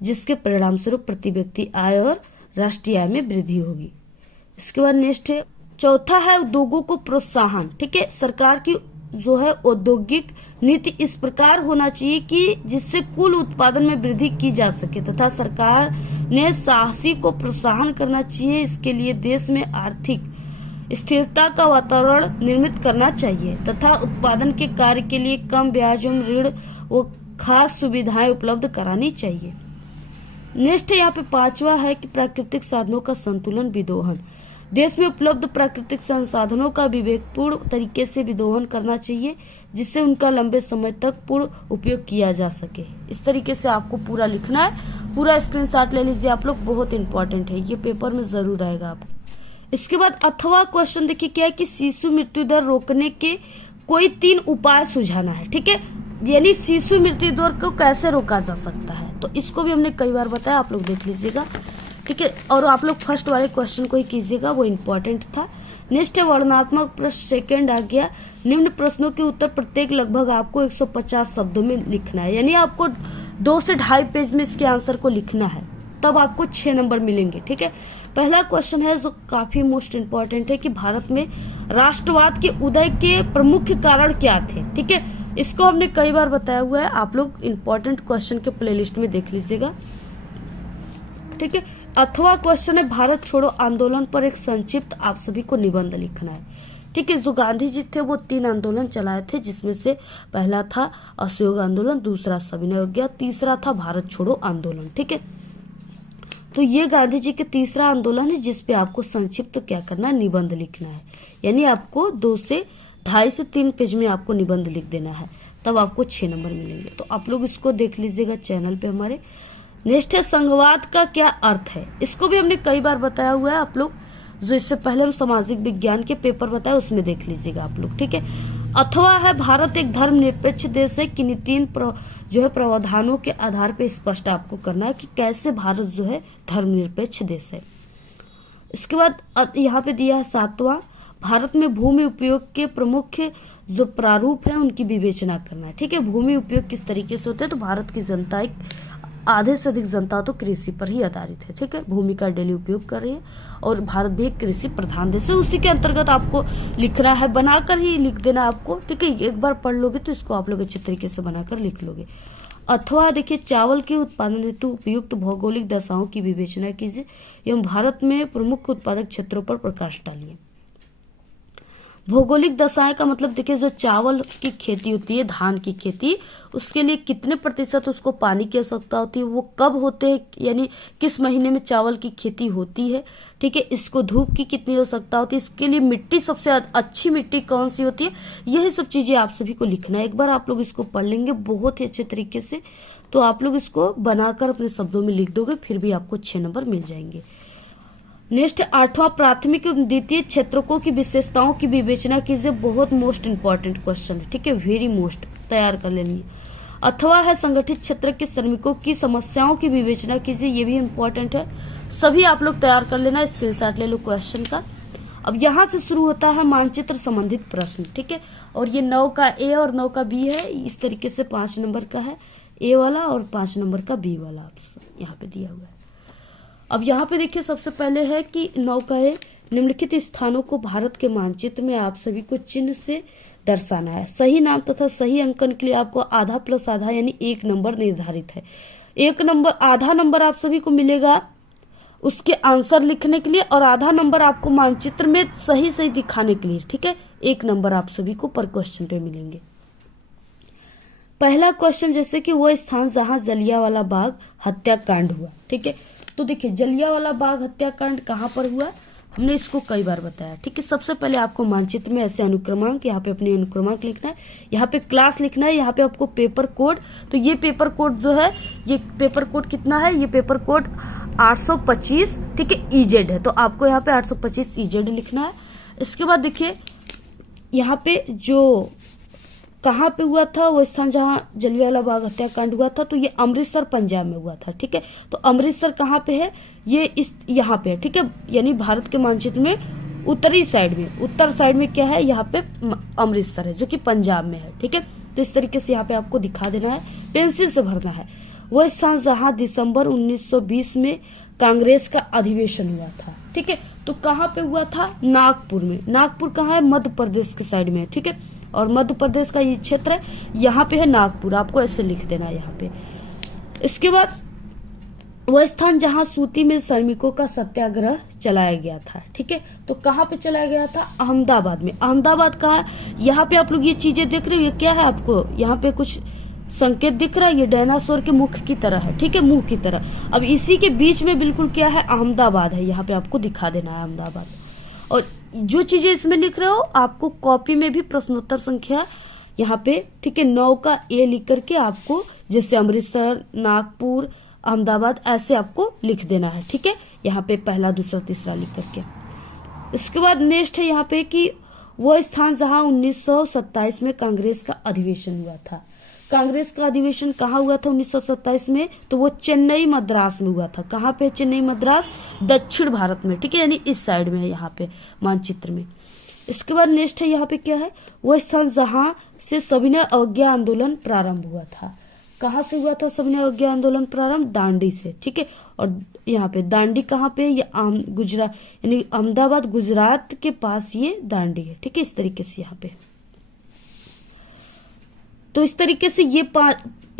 जिसके परिणाम स्वरूप प्रति व्यक्ति आय और राष्ट्रीय आय में वृद्धि होगी। इसके बाद नेक्स्ट है चौथा है उद्योगों को प्रोत्साहन, ठीक है। सरकार की जो है औद्योगिक नीति इस प्रकार होना चाहिए कि जिससे कुल उत्पादन में वृद्धि की जा सके, तथा सरकार ने साहसी को प्रोत्साहन करना चाहिए। इसके लिए देश में आर्थिक स्थिरता का वातावरण निर्मित करना चाहिए, तथा उत्पादन के कार्य के लिए कम ब्याज एवं ऋण व खास सुविधाएं उपलब्ध करानी चाहिए। नेक्स्ट यहाँ पे पांचवा है कि प्राकृतिक साधनों का संतुलन विदोहन। देश में उपलब्ध प्राकृतिक संसाधनों का विवेकपूर्ण तरीके से विदोहन करना चाहिए, जिससे उनका लंबे समय तक पूर्ण उपयोग किया जा सके। इस तरीके से आपको पूरा लिखना है, पूरा स्क्रीनशॉट ले लीजिए आप लोग, बहुत इंपॉर्टेंट है, ये पेपर में जरूर आएगा आपको। इसके बाद अथवा क्वेश्चन देखिए क्या है कि शिशु मृत्यु दर रोकने के कोई 3 उपाय सुझाना है, ठीक है, यानी शिशु मृत्यु दर को कैसे रोका जा सकता है। तो इसको भी हमने कई बार बताया, आप लोग देख लीजिएगा, ठीक है। और आप लोग फर्स्ट वाले क्वेश्चन को ही कीजिएगा, वो इम्पोर्टेंट था। नेक्स्ट है वर्णनात्मक प्रश्न सेकंड आ गया। निम्न प्रश्नों के उत्तर प्रत्येक लगभग आपको 150 शब्दों में लिखना है, यानी आपको 2 से 2.5 पेज में इसके आंसर को लिखना है, तब आपको 6 नंबर मिलेंगे, ठीक है। पहला क्वेश्चन है जो काफी मोस्ट इम्पोर्टेंट है कि भारत में राष्ट्रवाद के उदय के प्रमुख कारण क्या थे, ठीक है। इसको हमने कई बार बताया हुआ है, आप लोग इम्पोर्टेंट क्वेश्चन के प्लेलिस्ट में देख लीजिएगा, ठीक है। अथवा क्वेश्चन है भारत छोड़ो आंदोलन पर एक संक्षिप्त आप सभी को निबंध लिखना है, ठीक है। जो गांधी जी थे वो 3 आंदोलन चलाए थे, जिसमें से पहला था असहयोग आंदोलन, दूसरा सविनय अवज्ञा, तीसरा था भारत छोड़ो आंदोलन, ठीक है। तो ये गांधी जी के तीसरा आंदोलन है, जिसपे आपको संक्षिप्त क्या करना है, निबंध लिखना है, यानी आपको 2 से 2.5 से 3 पेज में आपको निबंध लिख देना है, तब आपको 6 नंबर मिलेंगे। तो आप लोग इसको देख लीजिएगा चैनल पे हमारे। नेक्स्ट है संघवाद का क्या अर्थ है। इसको भी हमने कई बार बताया हुआ है, आप लोग जो इससे पहले हम सामाजिक विज्ञान के पेपर बताए उसमें देख लीजिएगा आप लोग, ठीक है। अथवा है भारत एक धर्मनिरपेक्ष देश है, किन्हीं 3 जो है प्रावधानों के आधार पर स्पष्ट आपको करना है कि कैसे भारत जो है धर्मनिरपेक्ष देश है। इसके बाद यहाँ पे दिया है 7वां, भारत में भूमि उपयोग के प्रमुख जो प्रारूप है उनकी विवेचना करना है, ठीक है। भूमि उपयोग किस तरीके से होते हैं, तो भारत की जनता एक आधे से अधिक जनता तो कृषि पर ही आधारित है, ठीक है, भूमि का डेली उपयोग कर रही है, और भारत भी एक कृषि प्रधान देश है। उसी के अंतर्गत आपको लिखना है, बनाकर ही लिख देना आपको, ठीक है। एक बार पढ़ लोगे तो इसको आप लोग अच्छे तरीके से बनाकर लिख लोगे। अथवा देखिए चावल के उत्पादन हेतु उपयुक्त भौगोलिक दशाओं की विवेचना कीजिए एवं भारत में प्रमुख उत्पादक क्षेत्रों पर प्रकाश डालिए। भौगोलिक दशाएं का मतलब देखिए, जो चावल की खेती होती है, धान की खेती, उसके लिए कितने प्रतिशत उसको पानी की आवश्यकता होती है, वो कब होते हैं, यानी किस महीने में चावल की खेती होती है, ठीक है। इसको धूप की कितनी आवश्यकता होती है, इसके लिए मिट्टी सबसे अच्छी मिट्टी कौन सी होती है, यही सब चीजें आप सभी को लिखना है। एक बार आप लोग इसको पढ़ लेंगे बहुत ही अच्छे तरीके से, तो आप लोग इसको बनाकर अपने शब्दों में लिख दोगे, फिर भी आपको 6 नंबर मिल जाएंगे। नेक्स्ट 8वां, प्राथमिक एवं द्वितीय क्षेत्रकों की विशेषताओं की विवेचना कीजिए। बहुत मोस्ट इंपॉर्टेंट क्वेश्चन है, ठीक है, वेरी मोस्ट, तैयार कर लेंगे। अथवा है संगठित क्षेत्र के श्रमिकों की समस्याओं की विवेचना कीजिए, ये भी इंपॉर्टेंट है, सभी आप लोग तैयार कर लेना, स्क्रीनशॉट ले लो क्वेश्चन का। अब यहाँ से शुरू होता है मानचित्र संबंधित प्रश्न, ठीक है, और ये 9 का ए और 9 का बी है, इस तरीके से 5 नंबर का है ए वाला और 5 नंबर का बी वाला ऑप्शन यहाँ पे दिया हुआ है। अब यहाँ पे देखिए सबसे पहले है कि 9 का ए निम्नलिखित स्थानों को भारत के मानचित्र में आप सभी को चिन्ह से दर्शाना है। सही नाम तथा सही अंकन के लिए आपको आधा प्लस आधा यानी 1 नंबर निर्धारित है। 1 नंबर, आधा नंबर आप सभी को मिलेगा उसके आंसर लिखने के लिए और आधा नंबर आपको मानचित्र में सही सही दिखाने के लिए। ठीक है, 1 नंबर आप सभी को पर क्वेश्चन पे मिलेंगे। पहला क्वेश्चन, जैसे कि वो स्थान जहां जलियांवाला बाग हत्याकांड हुआ। ठीक है, तो देखिए जलियांवाला बाग हत्याकांड कहाँ पर हुआ, हमने इसको कई बार बताया। ठीक है, सबसे पहले आपको मानचित्र में ऐसे अनुक्रमांक, यहाँ पे अपने अनुक्रमांक लिखना है, यहाँ पे क्लास लिखना है, यहाँ पे आपको पेपर कोड। तो ये पेपर कोड जो है, ये पेपर कोड कितना है, ये पेपर कोड 825, ठीक है, ईजेड है। तो आपको यहाँ पे 825 ईजेड लिखना है। इसके बाद देखिए यहाँ पे जो कहाँ पे हुआ था, वो स्थान जहाँ जलियांवाला बाग हत्याकांड हुआ था, तो ये अमृतसर पंजाब में हुआ था। ठीक है, तो अमृतसर कहाँ पे है, ये इस यहाँ पे है। ठीक है, यानी भारत के मानचित्र में उत्तरी साइड में, उत्तर साइड में क्या है, यहाँ पे अमृतसर है जो कि पंजाब में है। ठीक है, तो इस तरीके से यहाँ पे आपको दिखा देना है, पेंसिल से भरना है। वो स्थान जहाँ दिसंबर 1920 में कांग्रेस का अधिवेशन हुआ था। ठीक है, तो कहाँ पे हुआ था, नागपुर में। नागपुर कहाँ है, मध्य प्रदेश के साइड में है। ठीक है, और मध्य प्रदेश का ये क्षेत्र है, यहाँ पे है नागपुर, आपको ऐसे लिख देना है यहाँ पे। इसके बाद वह स्थान जहाँ सूती मिल श्रमिकों का सत्याग्रह चलाया गया था। ठीक है, तो कहाँ पे चलाया गया था, अहमदाबाद में। अहमदाबाद कहाँ है, यहाँ पे आप लोग ये चीजें देख रहे हो, ये क्या है, आपको यहाँ पे कुछ संकेत दिख रहा है, ये डायनासोर के मुख की तरह है। ठीक है, मुंह की तरह। अब इसी के बीच में बिल्कुल क्या है, अहमदाबाद है, यहाँ पे आपको दिखा देना है अहमदाबाद। और जो चीजें इसमें लिख रहे हो, आपको कॉपी में भी प्रश्नोत्तर संख्या यहाँ पे, ठीक है, 9 का ए लिख करके आपको, जैसे अमृतसर, नागपुर, अहमदाबाद, ऐसे आपको लिख देना है। ठीक है, यहाँ पे पहला, दूसरा, तीसरा लिख करके। इसके बाद नेक्स्ट है यहाँ पे कि वो स्थान जहाँ 1927 में कांग्रेस का अधिवेशन हुआ था। कांग्रेस का अधिवेशन कहाँ हुआ था 1927 में, तो वो चेन्नई मद्रास में हुआ था। कहाँ पे, चेन्नई मद्रास, दक्षिण भारत में। ठीक है, यानी इस साइड में है यहाँ पे मानचित्र में। इसके बाद नेक्स्ट है यहाँ पे क्या है, वो स्थान जहाँ से सविनय अवज्ञा आंदोलन प्रारंभ हुआ था। कहाँ से हुआ था सविनय अवज्ञा आंदोलन प्रारंभ, दांडी से। ठीक है, और यहाँ पे दांडी कहाँ पे, ये गुजरात यानी अहमदाबाद गुजरात के पास ये दांडी है। ठीक है, इस तरीके से यहाँ पे। तो इस तरीके से ये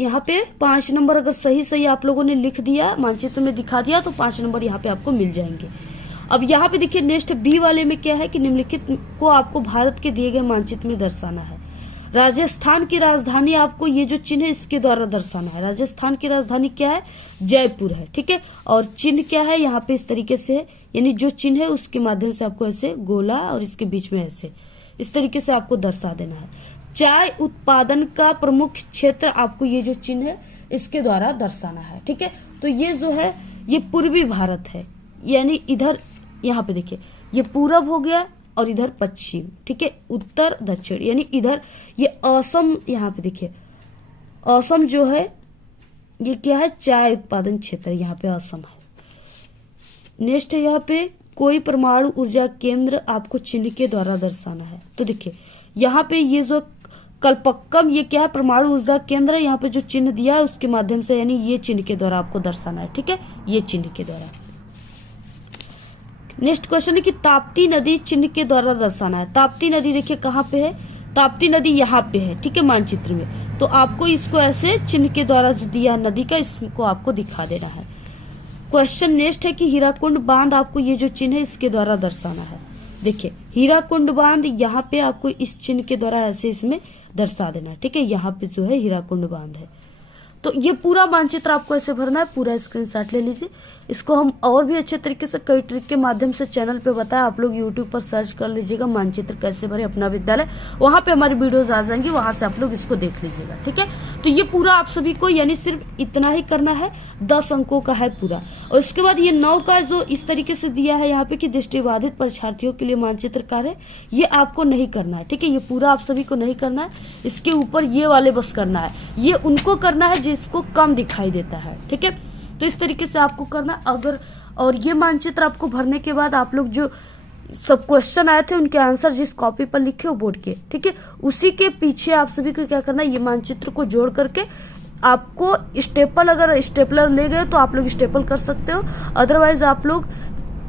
यहाँ पे 5 नंबर अगर सही सही आप लोगों ने लिख दिया, मानचित्र में दिखा दिया, तो 5 नंबर यहाँ पे आपको मिल जाएंगे। अब यहाँ पे देखिए नेक्स्ट बी वाले में क्या है कि निम्नलिखित को आपको भारत के दिए गए मानचित्र में दर्शाना है। राजस्थान की राजधानी, आपको ये जो चिन्ह है इसके द्वारा दर्शाना है। राजस्थान की राजधानी क्या है, जयपुर है। ठीक है, और चिन्ह क्या है यहाँ पे इस तरीके से, यानी जो चिन्ह है उसके माध्यम से आपको ऐसे गोला और इसके बीच में ऐसे इस तरीके से आपको दर्शा देना है। चाय उत्पादन का प्रमुख क्षेत्र, आपको ये जो चिन्ह है इसके द्वारा दर्शाना है। ठीक है, तो ये जो है ये पूर्वी भारत है, यानी इधर यहाँ पे देखिए ये पूरब हो गया और इधर पश्चिम। ठीक है, उत्तर दक्षिण, यानी इधर ये असम, यहाँ पे देखिए असम जो है ये क्या है, चाय उत्पादन क्षेत्र, यहाँ पे असम है। नेक्स्ट है यहाँ पे कोई परमाणु ऊर्जा केंद्र, आपको चिन्ह के द्वारा दर्शाना है। तो देखिए यहाँ पे ये जो कल्पक्कम, ये क्या है, परमाणु ऊर्जा केंद्र है। यहाँ पे जो चिन्ह दिया है उसके माध्यम से, यानी ये चिन्ह के द्वारा आपको दर्शाना है। ठीक है, ये चिन्ह के द्वारा। नेक्स्ट क्वेश्चन है कि ताप्ती नदी चिन्ह के द्वारा दर्शाना है। ताप्ती नदी देखिए कहाँ पे है, ताप्ती नदी यहाँ पे है। ठीक है, मानचित्र में। तो आपको इसको ऐसे चिन्ह के द्वारा जो दिया नदी का, इसको आपको दिखा देना है। क्वेश्चन नेक्स्ट है कि हीराकुंड बांध, आपको ये जो चिन्ह है इसके द्वारा दर्शाना है। देखिए हीराकुंड बांध, यहाँ पे आपको इस चिन्ह के द्वारा ऐसे इसमें दर्शा देना है। ठीक है, यहाँ पे जो है हीराकुंड बांध है। तो ये पूरा मानचित्र आपको ऐसे भरना है, पूरा स्क्रीनशॉट ले लीजिए। इसको हम और भी अच्छे तरीके से कई ट्रिक के माध्यम से चैनल पे बताया, आप लोग यूट्यूब पर सर्च कर लीजिएगा मानचित्र कैसे भरे अपना विद्यालय, वहां पे हमारी वीडियोस आ जाएंगी, वहां से आप लोग इसको देख लीजिएगा। ठीक है, तो ये पूरा आप सभी को यानी सिर्फ इतना ही करना है, 10 अंकों का है पूरा। और इसके बाद ये 9 का जो इस तरीके से दिया है यहाँ पे कि दृष्टिबाधित परीक्षार्थियों के लिए मानचित्र कार्य, ये आपको नहीं करना है। ठीक है, ये पूरा आप सभी को नहीं करना है, इसके ऊपर ये वाले बस करना है, ये उनको करना है जिसको कम दिखाई देता है। ठीक है, तो इस तरीके से आपको करना अगर, और ये मानचित्र आपको भरने के बाद आप लोग जो सब क्वेश्चन आए थे उनके आंसर जिस कॉपी पर लिखे हो बोर्ड के, ठीक है, उसी के पीछे आप सभी को क्या करना है, ये मानचित्र को जोड़ करके आपको स्टेपल, अगर स्टेपलर ले गए तो आप लोग स्टेपल कर सकते हो, अदरवाइज आप लोग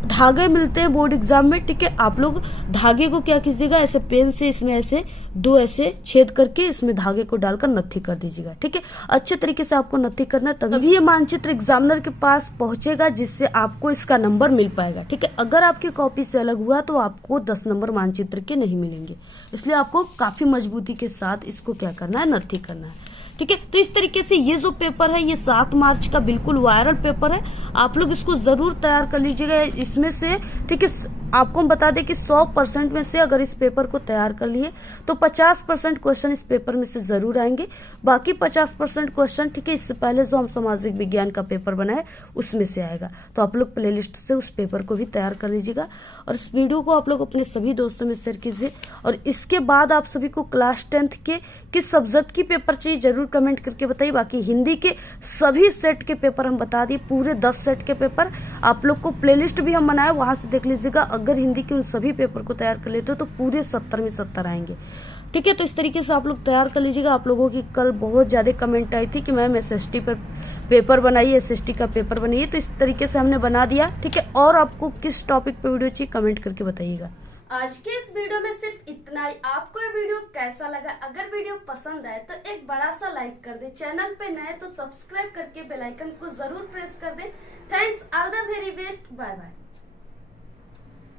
धागे मिलते हैं बोर्ड एग्जाम में, ठीक है। आप लोग धागे को क्या कीजिएगा, ऐसे पेन से इसमें ऐसे 2 ऐसे छेद करके इसमें धागे को डालकर नत्थी कर दीजिएगा, ठीक है। अच्छे तरीके से आपको नत्थी करना है, तभी ये मानचित्र एग्जामिनर के पास पहुंचेगा, जिससे आपको इसका नंबर मिल पाएगा, ठीक है। अगर आपकी कॉपी से अलग हुआ तो आपको 10 नंबर मानचित्र के नहीं मिलेंगे, इसलिए आपको काफी मजबूती के साथ इसको क्या करना है, नत्थी करना है, ठीक है। तो इस तरीके से ये जो पेपर है ये 7 मार्च का बिल्कुल वायरल पेपर है, आप लोग इसको जरूर तैयार कर लीजिएगा। इसमें से, ठीक है, आपको हम बता दें कि 100% में से अगर इस पेपर को तैयार कर लिए तो 50% क्वेश्चन इस पेपर में से जरूर आएंगे, बाकी 50% क्वेश्चन, ठीक है, इससे पहले जो हम सामाजिक विज्ञान का पेपर बनाए उसमें से आएगा। तो आप लोग प्लेलिस्ट से उस पेपर को भी तैयार कर लीजिएगा और इस वीडियो को आप लोग अपने सभी दोस्तों में शेयर कीजिए। और इसके बाद आप सभी को क्लास 10th के किस सब्जेक्ट की पेपर चाहिए जरूर कमेंट करके बताइए। बाकी हिंदी के सभी सेट के पेपर हम बता दिए, पूरे 10 सेट के पेपर आप लोग को प्लेलिस्ट भी हम बनाए, वहां से देख लीजिएगा। अगर हिंदी के उन सभी पेपर को तैयार कर लेते हो तो पूरे 70 में 70 आएंगे, ठीक है। तो इस तरीके से आप लोग तैयार कर लीजिएगा। आप लोगों की कल बहुत ज्यादा कमेंट आई थी कि मैम SST पर पेपर बनाइए, SST का पेपर बनाइए, तो इस तरीके से हमने बना दिया, ठीक है। और आपको किस टॉपिक पे वीडियो चाहिए कमेंट करके बताइएगा। आज के इस वीडियो में सिर्फ इतना ही। आपको ये वीडियो कैसा लगा? अगर वीडियो पसंद आए तो एक बड़ा सा लाइक कर दे, चैनल पे नए तो सब्सक्राइब करके बेल आइकन को जरूर प्रेस कर दे। Thanks, all the very best, bye bye.